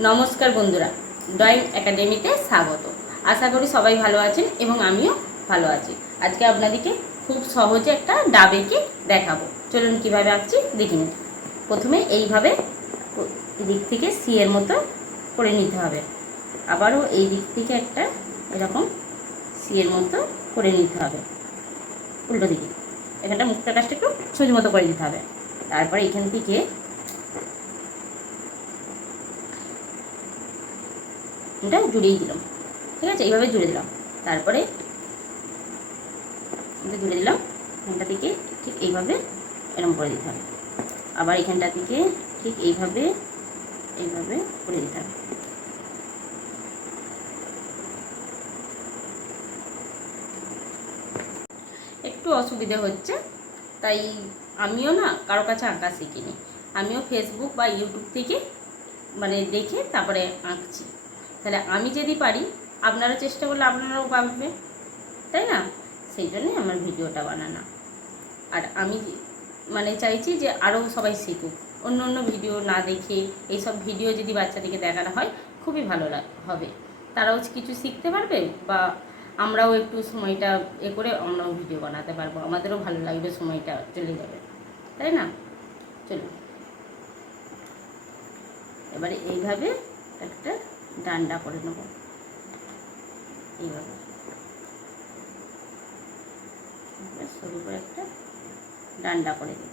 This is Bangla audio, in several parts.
নমস্কার বন্ধুরা, ড্রয়িং একাডেমিতে স্বাগত। আশা করি সবাই ভালো আছেন এবং আমিও ভালো আছি। আজকে আপনাদেরকে খুব সহজে একটা ডাব এঁকে দেখাবো। চলুন কিভাবে আঁকছি দেখে নিন। প্রথমে এইভাবে দিক থেকে সি এর মতো করে নিতে হবে, আবারও এই দিক থেকে একটা এরকম সি এর মতো করে নিতে হবে উল্টো দিকে। এখানটা মুখটা কাজটা একটু সোজা মতো করে দিতে হবে। তারপরে এখান থেকে এটা জুড়েই দিলাম, ঠিক আছে, এইভাবে জুড়ে দিলাম। তারপরে জুড়ে দিলাম, এখানটা থেকে ঠিক এইভাবে এরকম করে দিতে হবে। আবার এখানটা থেকে ঠিক এইভাবে এইভাবে করে দিতে হবে। একটু অসুবিধা হচ্ছে, তাই আমিও না কারো কাছে আঁকা শিখিনি। আমিও ফেসবুক বা ইউটিউব থেকে দেখে তারপরে আঁকছি। তাহলে আমি যদি পারি, আপনারা চেষ্টা করলে আপনারাও পারবে, তাই না? সেই জন্যই আমার ভিডিওটা বানানো। আর আমি চাইছি যে আরও সবাই শিখুক, অন্য অন্য ভিডিও না দেখে এইসব ভিডিও যদি বাচ্চাদেরকে দেখানো হয় খুবই ভালো হবে। তারাও কিছু শিখতে পারবে, বা আমরাও একটু সময়টা করে আমরাও ভিডিও বানাতে পারবো, আমাদেরও ভালো লাগবে, সময়টা চলে যাবে, তাই না? চলুন এবারে এইভাবে একটা ডান্ডা করে নেব, এইভাবে সরু করে একটা ডান্ডা করে দেব।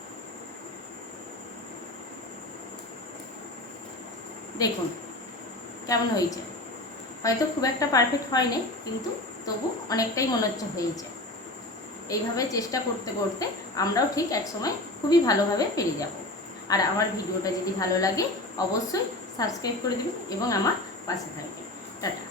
দেখুন কেমন হয়েছে। হয়তো খুব একটা পারফেক্ট হয়নি, কিন্তু তবু অনেকটাই মনে হচ্ছে হয়েছে। এইভাবে চেষ্টা করতে করতে আমরাও ঠিক এক সময় খুবই ভালোভাবে পেরে যাব। আর আমার ভিডিওটা যদি ভালো লাগে অবশ্যই সাবস্ক্রাইব করে দিবেন এবং আমার পাশে থাকবেন। টাটা।